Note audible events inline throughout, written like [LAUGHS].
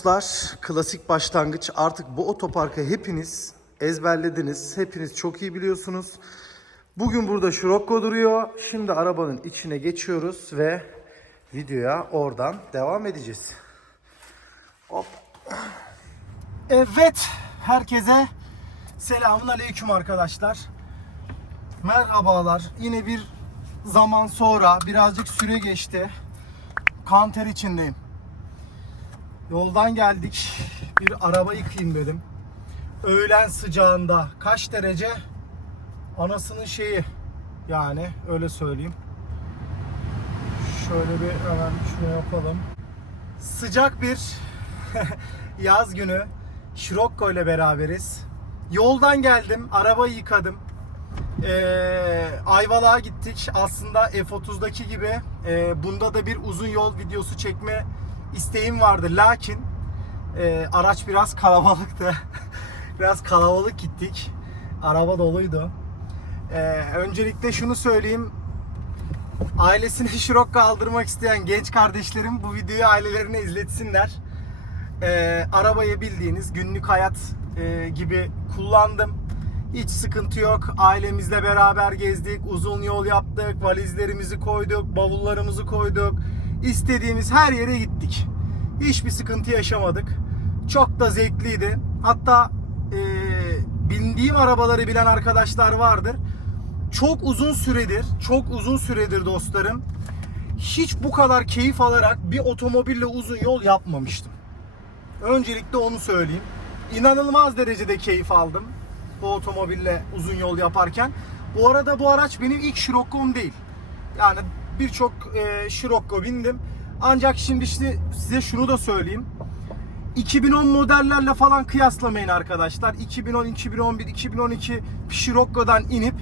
Dostlar, klasik başlangıç. Artık bu otoparkı hepiniz ezberlediniz. Hepiniz çok iyi biliyorsunuz. Bugün burada Scirocco duruyor. Şimdi arabanın içine geçiyoruz ve videoya oradan devam edeceğiz. Hop. Evet, herkese selamun aleyküm arkadaşlar. Merhabalar. Yine bir zaman sonra birazcık süre geçti. Kanter içindeyim. Yoldan geldik. Bir araba yıkayayım dedim. Öğlen sıcağında kaç derece? Anasının şeyi. Yani öyle söyleyeyim. Şöyle bir hemen şunu yapalım. Sıcak bir [LAUGHS] yaz günü. Scirocco ile beraberiz. Yoldan geldim. Arabayı yıkadım. Ee, Ayvalık'a gittik. Aslında F30'daki gibi e, bunda da bir uzun yol videosu çekme isteğim vardı. Lakin e, araç biraz kalabalıktı. [LAUGHS] biraz kalabalık gittik. Araba doluydu. Ee, öncelikle şunu söyleyeyim. Ailesini [LAUGHS] şirok kaldırmak isteyen genç kardeşlerim bu videoyu ailelerine izletsinler. Ee, arabayı bildiğiniz günlük hayat e, gibi kullandım. Hiç sıkıntı yok. Ailemizle beraber gezdik, uzun yol yaptık, valizlerimizi koyduk, bavullarımızı koyduk. İstediğimiz her yere gittik. Hiçbir sıkıntı yaşamadık. Çok da zevkliydi. Hatta e, bindiğim arabaları bilen arkadaşlar vardır. Çok uzun süredir, çok uzun süredir dostlarım. Hiç bu kadar keyif alarak bir otomobille uzun yol yapmamıştım. Öncelikle onu söyleyeyim. İnanılmaz derecede keyif aldım bu otomobille uzun yol yaparken. Bu arada bu araç benim ilk Scirocco'm değil. Yani birçok e, Scirocco bindim. Ancak şimdi işte size şunu da söyleyeyim. 2010 modellerle falan kıyaslamayın arkadaşlar. 2010, 2011, 2012 Scirocco'dan inip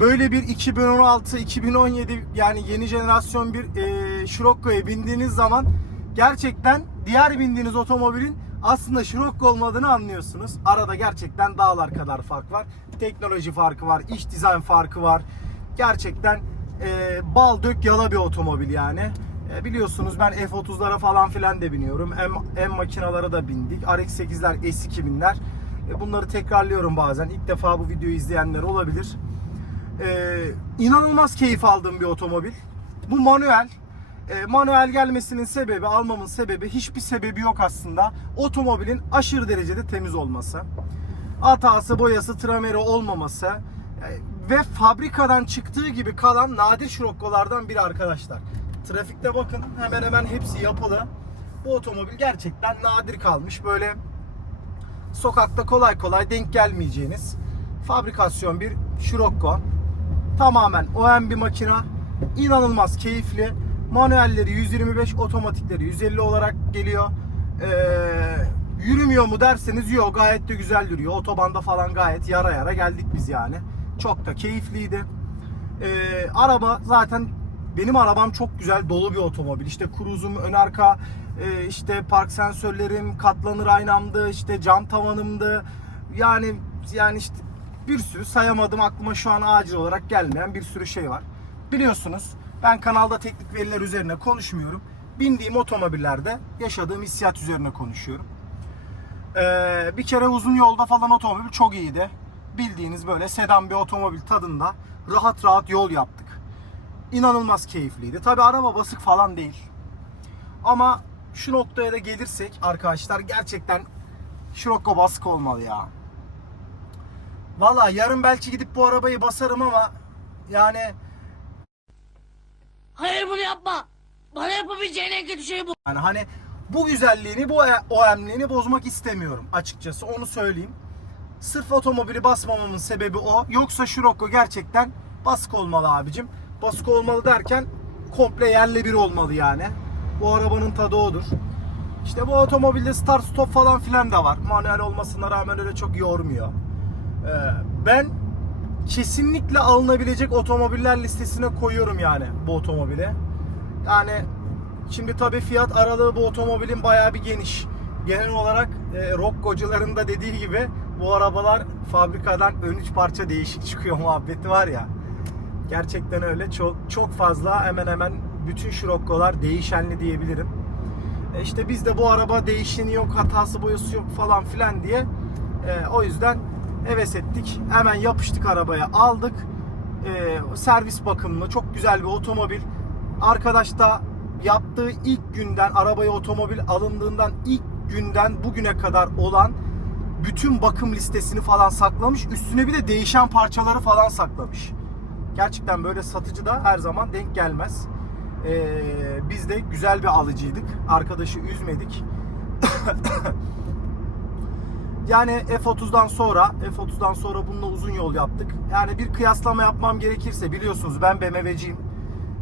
böyle bir 2016, 2017 yani yeni jenerasyon bir e, Scirocco'ya bindiğiniz zaman gerçekten diğer bindiğiniz otomobilin aslında Scirocco olmadığını anlıyorsunuz. Arada gerçekten dağlar kadar fark var. Teknoloji farkı var, iç dizayn farkı var. Gerçekten e, bal dök yala bir otomobil yani. E, biliyorsunuz ben F30'lara falan filan da biniyorum. M, M makinalara da bindik. RX-8'ler, S2000'ler. E, bunları tekrarlıyorum bazen. İlk defa bu videoyu izleyenler olabilir. E, inanılmaz keyif aldığım bir otomobil. Bu manuel. E, manuel gelmesinin sebebi, almamın sebebi hiçbir sebebi yok aslında. Otomobilin aşırı derecede temiz olması. Hatası, boyası, trameri olmaması ve fabrikadan çıktığı gibi kalan nadir şirokkolardan biri arkadaşlar. Trafikte bakın hemen hemen hepsi yapılı. Bu otomobil gerçekten nadir kalmış. Böyle sokakta kolay kolay denk gelmeyeceğiniz fabrikasyon bir Scirocco. Tamamen OEM bir makina. İnanılmaz keyifli. Manuelleri 125, otomatikleri 150 olarak geliyor. Ee, yürümüyor mu derseniz yok gayet de güzel yürüyor. Otobanda falan gayet yara yara geldik biz yani. Çok da keyifliydi. Ee, araba zaten benim arabam çok güzel dolu bir otomobil. İşte cruise'um, ön arka, e, işte park sensörlerim, katlanır aynamdı, işte cam tavanımdı. Yani yani işte bir sürü sayamadım aklıma şu an acil olarak gelmeyen bir sürü şey var. Biliyorsunuz ben kanalda teknik veriler üzerine konuşmuyorum. Bindiğim otomobillerde yaşadığım hissiyat üzerine konuşuyorum. Ee, bir kere uzun yolda falan otomobil çok iyiydi. Bildiğiniz böyle sedan bir otomobil tadında rahat rahat yol yaptık. İnanılmaz keyifliydi. Tabi araba basık falan değil. Ama şu noktaya da gelirsek arkadaşlar gerçekten Scirocco basık olmalı ya. Valla yarın belki gidip bu arabayı basarım ama yani Hayır bunu yapma. Bana yapabileceğin en kötü şey bu. Yani hani bu güzelliğini, bu o emliğini bozmak istemiyorum açıkçası onu söyleyeyim. Sırf otomobili basmamamın sebebi o. Yoksa Scirocco gerçekten baskı olmalı abicim. Baskı olmalı derken komple yerle bir olmalı yani. Bu arabanın tadı odur. İşte bu otomobilde start stop falan filan da var. Manuel olmasına rağmen öyle çok yormuyor. Ee, ben kesinlikle alınabilecek otomobiller listesine koyuyorum yani bu otomobile. Yani şimdi tabii fiyat aralığı bu otomobilin bayağı bir geniş. Genel olarak e, Rocco'cuların da dediği gibi bu arabalar fabrikadan ön üç parça değişik çıkıyor [LAUGHS] muhabbeti var ya. Gerçekten öyle çok çok fazla hemen hemen bütün Scirocco'lar değişenli diyebilirim. E işte bizde bu araba değişeni yok, hatası boyası yok falan filan diye. E, o yüzden heves ettik. Hemen yapıştık arabaya aldık. E, servis bakımlı çok güzel bir otomobil. Arkadaş da yaptığı ilk günden arabaya otomobil alındığından ilk günden bugüne kadar olan bütün bakım listesini falan saklamış. Üstüne bir de değişen parçaları falan saklamış. Gerçekten böyle satıcı da her zaman denk gelmez. Ee, biz de güzel bir alıcıydık. Arkadaşı üzmedik. [COUGHS] yani F30'dan sonra F30'dan sonra bununla uzun yol yaptık. Yani bir kıyaslama yapmam gerekirse biliyorsunuz ben BMW'ciyim.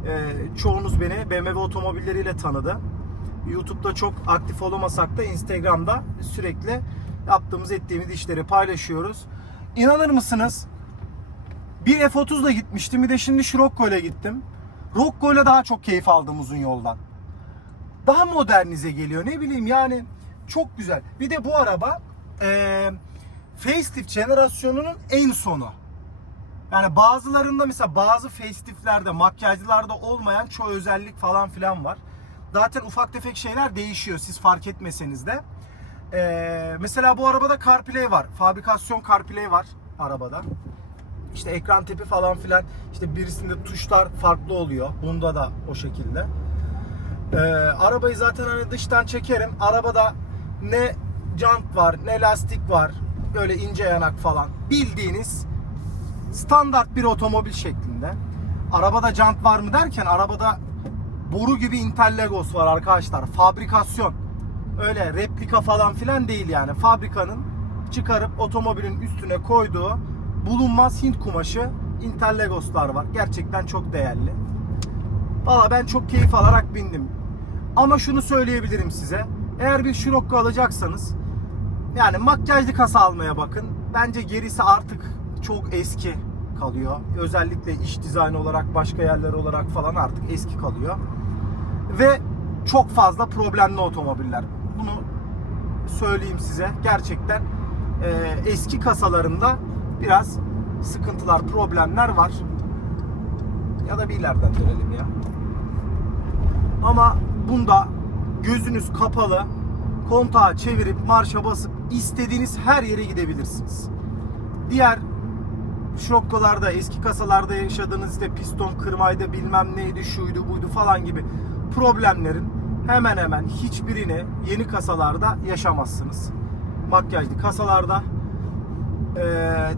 Ee, çoğunuz beni BMW otomobilleriyle tanıdı. YouTube'da çok aktif olamasak da Instagram'da sürekli yaptığımız ettiğimiz işleri paylaşıyoruz. İnanır mısınız? Bir F30 ile gitmiştim bir de şimdi Scirocco ile gittim. Rocco daha çok keyif aldım uzun yoldan. Daha modernize geliyor ne bileyim yani çok güzel. Bir de bu araba eee facelift jenerasyonunun en sonu. Yani bazılarında mesela bazı faceliftlerde makyajlılarda olmayan çoğu özellik falan filan var. Zaten ufak tefek şeyler değişiyor siz fark etmeseniz de. Ee, mesela bu arabada CarPlay var. Fabrikasyon CarPlay var arabada. İşte ekran tipi falan filan. İşte birisinde tuşlar farklı oluyor. Bunda da o şekilde. Ee, arabayı zaten hani dıştan çekerim. Arabada ne jant var, ne lastik var. Böyle ince yanak falan. Bildiğiniz standart bir otomobil şeklinde. Arabada jant var mı derken arabada boru gibi Interlagos var arkadaşlar. Fabrikasyon. Öyle replika falan filan değil yani. Fabrikanın çıkarıp otomobilin üstüne koyduğu bulunmaz Hint kumaşı Interlagoslar var. Gerçekten çok değerli. Valla ben çok keyif alarak bindim. Ama şunu söyleyebilirim size. Eğer bir Scirocco alacaksanız yani makyajlı kasa almaya bakın. Bence gerisi artık çok eski kalıyor. Özellikle iş dizaynı olarak başka yerler olarak falan artık eski kalıyor. Ve çok fazla problemli otomobiller. Bunu söyleyeyim size. Gerçekten e, eski kasalarında biraz sıkıntılar, problemler var. Ya da bir ileriden dönelim ya. Ama bunda gözünüz kapalı kontağı çevirip marşa basıp istediğiniz her yere gidebilirsiniz. Diğer şokkolarda, eski kasalarda yaşadığınız işte piston kırmaydı, bilmem neydi, şuydu, buydu falan gibi problemlerin hemen hemen hiçbirini yeni kasalarda yaşamazsınız. Makyajlı kasalarda. Ee,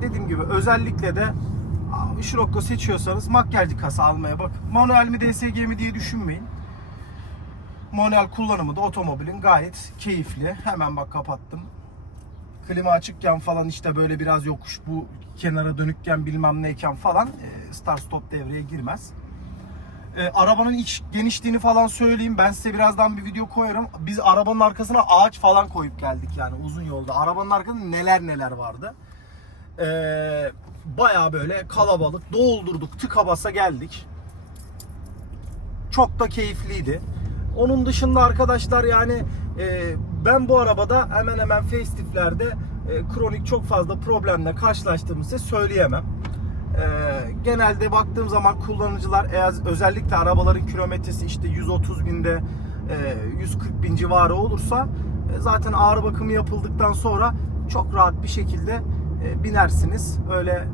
dediğim gibi özellikle de Scirocco seçiyorsanız makyajlı kasa almaya bak. Manuel mi DSG mi diye düşünmeyin. Manuel kullanımı da otomobilin gayet keyifli. Hemen bak kapattım. Klima açıkken falan işte böyle biraz yokuş bu kenara dönükken bilmem neyken falan e, start stop devreye girmez. E, arabanın iç genişliğini falan söyleyeyim. Ben size birazdan bir video koyarım. Biz arabanın arkasına ağaç falan koyup geldik yani uzun yolda. Arabanın arkasında neler neler vardı. E, Baya böyle kalabalık doldurduk tıka basa geldik. Çok da keyifliydi. Onun dışında arkadaşlar yani e, ben bu arabada hemen hemen faceliftlerde e, kronik çok fazla problemle karşılaştığımı size söyleyemem. E, genelde baktığım zaman kullanıcılar eğer özellikle arabaların kilometresi işte 130 binde e, 140 bin civarı olursa e, zaten ağır bakımı yapıldıktan sonra çok rahat bir şekilde e, binersiniz. Öyle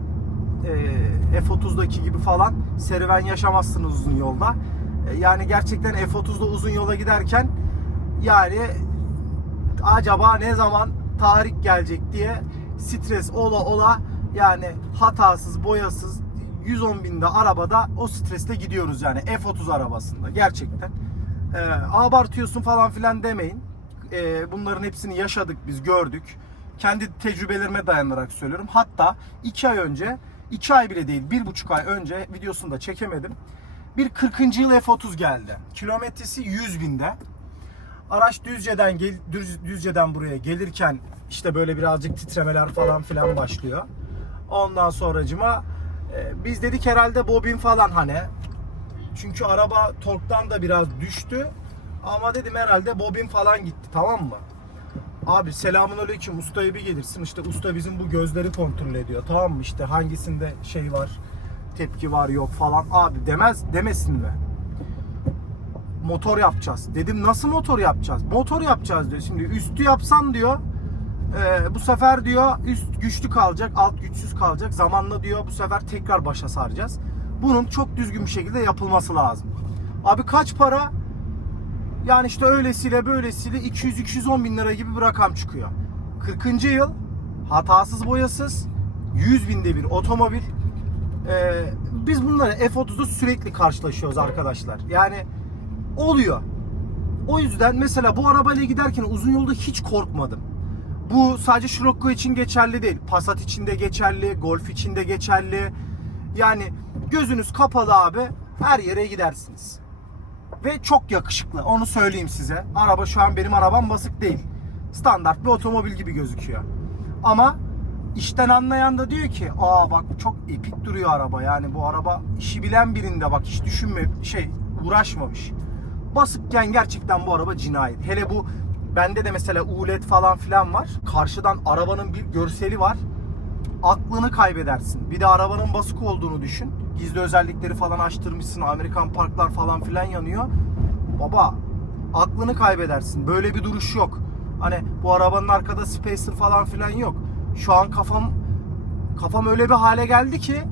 e, F30'daki gibi falan serüven yaşamazsınız uzun yolda. E, yani gerçekten F30'da uzun yola giderken yani acaba ne zaman tarih gelecek diye stres ola ola yani hatasız boyasız 110 binde arabada o stresle gidiyoruz yani F30 arabasında gerçekten. E, abartıyorsun falan filan demeyin. E, bunların hepsini yaşadık biz gördük. Kendi tecrübelerime dayanarak söylüyorum. Hatta 2 ay önce 2 ay bile değil 1,5 ay önce videosunu da çekemedim. Bir 40. yıl F30 geldi. Kilometresi 100 binde. Araç Düzce'den gel, Düz- Düzce'den buraya gelirken işte böyle birazcık titremeler falan filan başlıyor. Ondan sonracıma e, biz dedik herhalde bobin falan hani. Çünkü araba torktan da biraz düştü. Ama dedim herhalde bobin falan gitti tamam mı? Abi selamun aleyküm ustaya bir gelirsin işte usta bizim bu gözleri kontrol ediyor tamam mı işte hangisinde şey var tepki var yok falan abi demez demesin mi? motor yapacağız. Dedim nasıl motor yapacağız? Motor yapacağız diyor. Şimdi üstü yapsan diyor e, bu sefer diyor üst güçlü kalacak, alt güçsüz kalacak. Zamanla diyor bu sefer tekrar başa saracağız. Bunun çok düzgün bir şekilde yapılması lazım. Abi kaç para? Yani işte öylesiyle böylesiyle 200-210 bin lira gibi bir rakam çıkıyor. 40. yıl hatasız boyasız 100 binde bir otomobil. Ee, biz bunları F30'da sürekli karşılaşıyoruz arkadaşlar. Yani oluyor. O yüzden mesela bu arabayla giderken uzun yolda hiç korkmadım. Bu sadece Scirocco için geçerli değil. Passat için de geçerli, Golf için de geçerli. Yani gözünüz kapalı abi her yere gidersiniz. Ve çok yakışıklı. Onu söyleyeyim size. Araba şu an benim arabam basık değil. Standart bir otomobil gibi gözüküyor. Ama işten anlayan da diyor ki aa bak çok epik duruyor araba. Yani bu araba işi bilen birinde bak hiç düşünme şey uğraşmamış. Basıkken gerçekten bu araba cinayet. Hele bu bende de mesela ULED falan filan var. Karşıdan arabanın bir görseli var. Aklını kaybedersin. Bir de arabanın basık olduğunu düşün. Gizli özellikleri falan açtırmışsın. Amerikan parklar falan filan yanıyor. Baba aklını kaybedersin. Böyle bir duruş yok. Hani bu arabanın arkada spacer falan filan yok. Şu an kafam kafam öyle bir hale geldi ki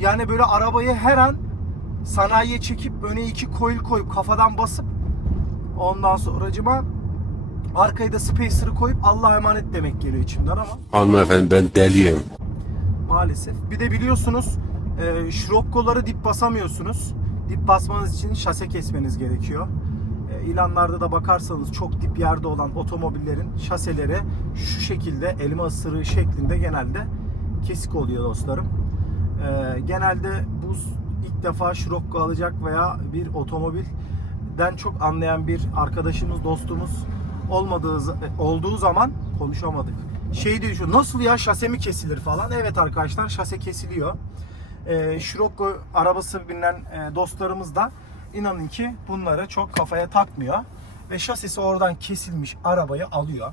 yani böyle arabayı her an sanayiye çekip öne iki coil koyup kafadan basıp ondan sonracıma arkaya da spacer'ı koyup Allah'a emanet demek geliyor içimden ama Hanımefendi ben deliyim. maalesef. Bir de biliyorsunuz e, şrokkoları dip basamıyorsunuz. Dip basmanız için şase kesmeniz gerekiyor. E, ilanlarda da bakarsanız çok dip yerde olan otomobillerin şaseleri şu şekilde elma ısırığı şeklinde genelde kesik oluyor dostlarım. E, genelde bu ilk defa şrokko alacak veya bir otomobilden çok anlayan bir arkadaşımız, dostumuz olmadığı z- olduğu zaman konuşamadık. Şey diyor şu nasıl ya şase mi kesilir falan. Evet arkadaşlar şase kesiliyor. E, Scirocco arabası binen e, dostlarımız da inanın ki bunları çok kafaya takmıyor. Ve şasisi oradan kesilmiş arabayı alıyor.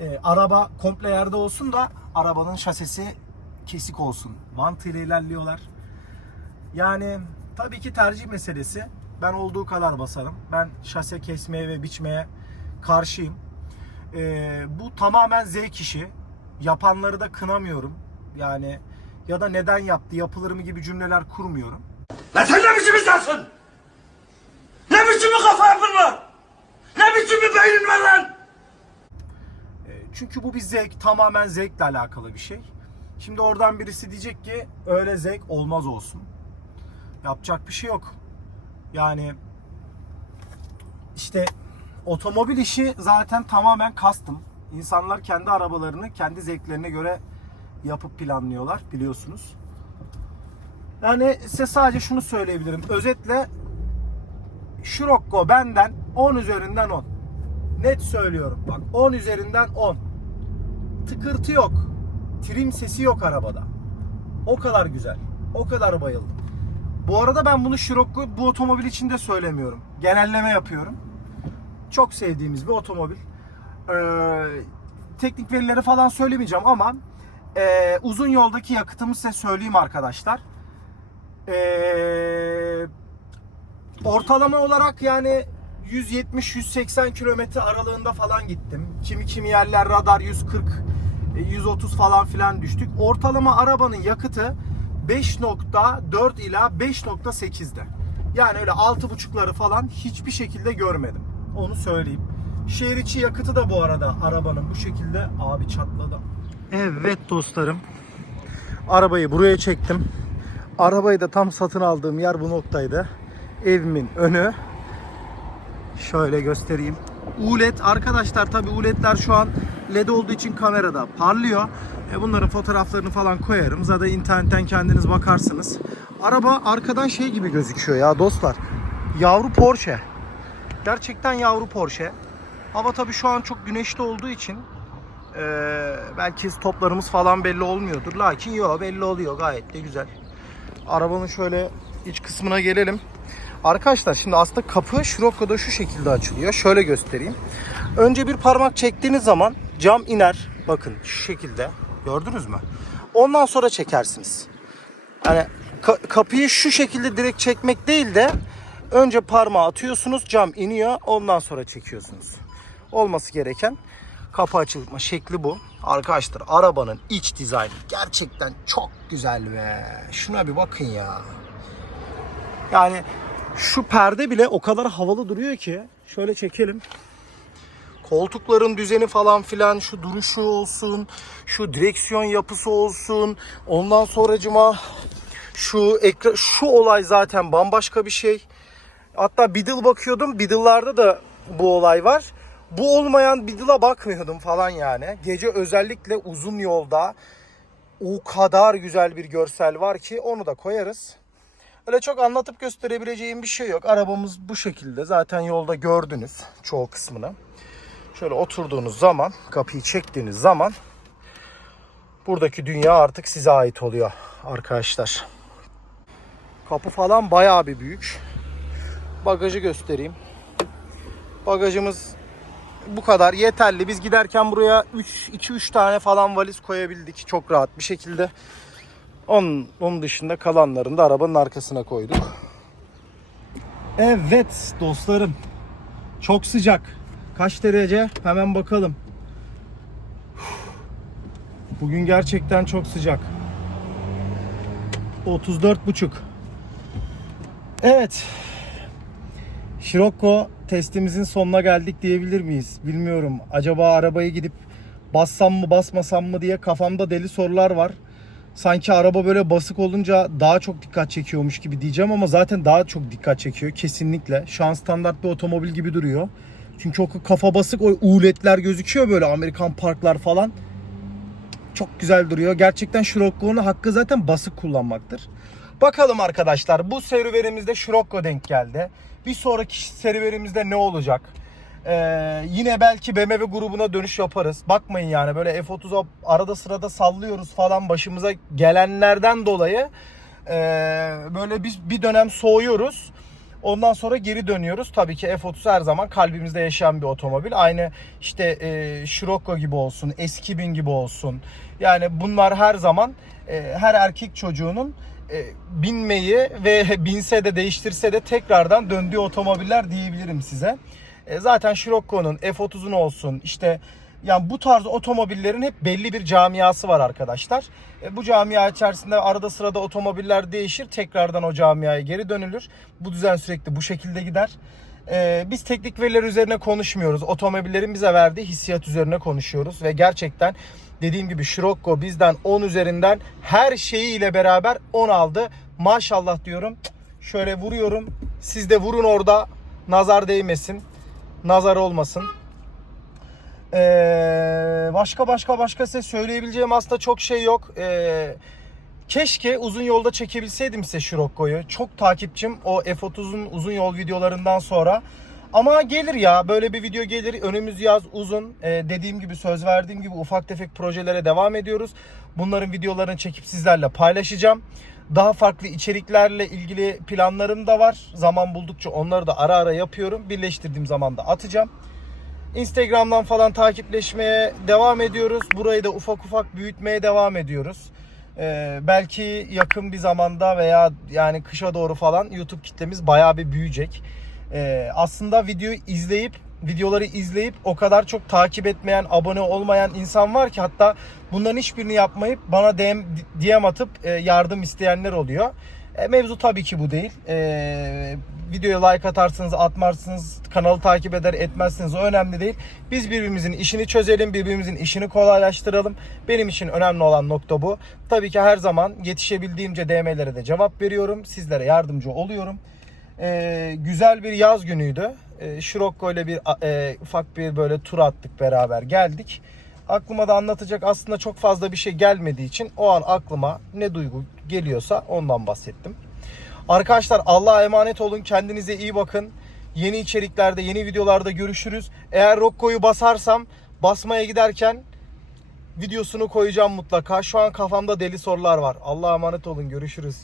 E, araba komple yerde olsun da arabanın şasisi kesik olsun. Mantığıyla ilerliyorlar. Yani tabii ki tercih meselesi. Ben olduğu kadar basarım. Ben şase kesmeye ve biçmeye karşıyım. Ee, bu tamamen zevk işi. Yapanları da kınamıyorum. Yani ya da neden yaptı, yapılır mı gibi cümleler kurmuyorum. Lan sen ne biçim insansın? Ne biçim bir kafa yapın var? Ne biçim bir beynin var lan? Ee, Çünkü bu bir zevk, tamamen zevkle alakalı bir şey. Şimdi oradan birisi diyecek ki öyle zevk olmaz olsun. Yapacak bir şey yok. Yani işte otomobil işi zaten tamamen custom. İnsanlar kendi arabalarını kendi zevklerine göre yapıp planlıyorlar biliyorsunuz. Yani size sadece şunu söyleyebilirim. Özetle Scirocco benden 10 üzerinden 10. Net söylüyorum. Bak 10 üzerinden 10. Tıkırtı yok. Trim sesi yok arabada. O kadar güzel. O kadar bayıldım. Bu arada ben bunu Scirocco bu otomobil için de söylemiyorum. Genelleme yapıyorum. Çok sevdiğimiz bir otomobil. Ee, teknik verileri falan söylemeyeceğim ama e, uzun yoldaki yakıtımı size söyleyeyim arkadaşlar. Ee, ortalama olarak yani 170-180 kilometre aralığında falan gittim. Kimi kimi yerler radar 140, e, 130 falan filan düştük. Ortalama arabanın yakıtı 5.4 ila 5.8'de. Yani öyle 6.5'ları falan hiçbir şekilde görmedim. Onu söyleyeyim. Şehir içi yakıtı da bu arada arabanın bu şekilde abi çatladı. Evet dostlarım. Arabayı buraya çektim. Arabayı da tam satın aldığım yer bu noktaydı. Evimin önü. Şöyle göstereyim. ULED arkadaşlar tabi ULED'ler şu an LED olduğu için kamerada parlıyor. E bunların fotoğraflarını falan koyarım. Zaten internetten kendiniz bakarsınız. Araba arkadan şey gibi gözüküyor ya dostlar. Yavru Porsche. Gerçekten yavru Porsche. Hava tabi şu an çok güneşli olduğu için e, belki toplarımız falan belli olmuyordur. Lakin yok belli oluyor gayet de güzel. Arabanın şöyle iç kısmına gelelim. Arkadaşlar şimdi aslında kapı Scirocco'da şu şekilde açılıyor. Şöyle göstereyim. Önce bir parmak çektiğiniz zaman cam iner. Bakın şu şekilde. Gördünüz mü? Ondan sonra çekersiniz. Yani ka- kapıyı şu şekilde direkt çekmek değil de Önce parmağı atıyorsunuz cam iniyor ondan sonra çekiyorsunuz. Olması gereken kapı açılma şekli bu. Arkadaşlar arabanın iç dizaynı gerçekten çok güzel ve şuna bir bakın ya. Yani şu perde bile o kadar havalı duruyor ki şöyle çekelim. Koltukların düzeni falan filan şu duruşu olsun, şu direksiyon yapısı olsun. Ondan sonracıma şu ekran şu olay zaten bambaşka bir şey. Hatta Biddle bakıyordum. Biddle'larda da bu olay var. Bu olmayan Biddle'a bakmıyordum falan yani. Gece özellikle uzun yolda o kadar güzel bir görsel var ki onu da koyarız. Öyle çok anlatıp gösterebileceğim bir şey yok. Arabamız bu şekilde. Zaten yolda gördünüz çoğu kısmını. Şöyle oturduğunuz zaman, kapıyı çektiğiniz zaman buradaki dünya artık size ait oluyor arkadaşlar. Kapı falan bayağı bir büyük. Bagajı göstereyim. Bagajımız bu kadar yeterli. Biz giderken buraya 3 2-3 tane falan valiz koyabildik çok rahat bir şekilde. Onun, onun dışında kalanlarını da arabanın arkasına koyduk. Evet dostlarım. Çok sıcak. Kaç derece? Hemen bakalım. Bugün gerçekten çok sıcak. 34,5. Evet. Scirocco testimizin sonuna geldik diyebilir miyiz? Bilmiyorum. Acaba arabayı gidip bassam mı basmasam mı diye kafamda deli sorular var. Sanki araba böyle basık olunca daha çok dikkat çekiyormuş gibi diyeceğim ama zaten daha çok dikkat çekiyor kesinlikle. Şu an standart bir otomobil gibi duruyor. Çünkü o kafa basık o uletler gözüküyor böyle Amerikan parklar falan. Çok güzel duruyor. Gerçekten Scirocco'nun hakkı zaten basık kullanmaktır. Bakalım arkadaşlar bu serüvenimizde Scirocco denk geldi. Bir sonraki serüvenimizde ne olacak? Ee, yine belki BMW grubuna dönüş yaparız. Bakmayın yani böyle F30'a arada sırada sallıyoruz falan başımıza gelenlerden dolayı ee, böyle biz bir dönem soğuyoruz. Ondan sonra geri dönüyoruz. Tabii ki F30 her zaman kalbimizde yaşayan bir otomobil. Aynı işte e, Scirocco gibi olsun, S2000 gibi olsun. Yani bunlar her zaman e, her erkek çocuğunun e, binmeyi ve [LAUGHS] binse de değiştirse de tekrardan döndüğü otomobiller diyebilirim size. E, zaten Scirocco'nun F30'un olsun işte yani bu tarz otomobillerin hep belli bir camiası var arkadaşlar. E, bu camia içerisinde arada sırada otomobiller değişir. Tekrardan o camiaya geri dönülür. Bu düzen sürekli bu şekilde gider. E, biz teknik veriler üzerine konuşmuyoruz. Otomobillerin bize verdiği hissiyat üzerine konuşuyoruz. Ve gerçekten dediğim gibi Scirocco bizden 10 üzerinden her şeyiyle beraber 10 aldı. Maşallah diyorum. Şöyle vuruyorum. Siz de vurun orada. Nazar değmesin. Nazar olmasın. Ee, başka başka başka size söyleyebileceğim aslında çok şey yok. Ee, keşke uzun yolda çekebilseydim size Scirocco'yu. Çok takipçim o F30'un uzun yol videolarından sonra. Ama gelir ya böyle bir video gelir. Önümüz yaz uzun. Ee, dediğim gibi söz verdiğim gibi ufak tefek projelere devam ediyoruz. Bunların videolarını çekip sizlerle paylaşacağım. Daha farklı içeriklerle ilgili planlarım da var. Zaman buldukça onları da ara ara yapıyorum. Birleştirdiğim zaman da atacağım. Instagram'dan falan takipleşmeye devam ediyoruz. Burayı da ufak ufak büyütmeye devam ediyoruz. Ee, belki yakın bir zamanda veya yani kışa doğru falan YouTube kitlemiz bayağı bir büyüyecek. Ee, aslında videoyu izleyip videoları izleyip o kadar çok takip etmeyen, abone olmayan insan var ki hatta bunların hiçbirini yapmayıp bana DM, DM atıp e, yardım isteyenler oluyor. E, mevzu tabii ki bu değil. E, videoya like atarsınız, atmazsınız, kanalı takip eder, etmezsiniz o önemli değil. Biz birbirimizin işini çözelim, birbirimizin işini kolaylaştıralım. Benim için önemli olan nokta bu. Tabii ki her zaman yetişebildiğimce DM'lere de cevap veriyorum. Sizlere yardımcı oluyorum. E, güzel bir yaz günüydü. E, Scirocco ile bir e, ufak bir böyle tur attık beraber geldik. Aklıma da anlatacak aslında çok fazla bir şey gelmediği için o an aklıma ne duygu geliyorsa ondan bahsettim. Arkadaşlar Allah'a emanet olun. Kendinize iyi bakın. Yeni içeriklerde, yeni videolarda görüşürüz. Eğer Rocco'yu basarsam basmaya giderken videosunu koyacağım mutlaka. Şu an kafamda deli sorular var. Allah'a emanet olun. Görüşürüz.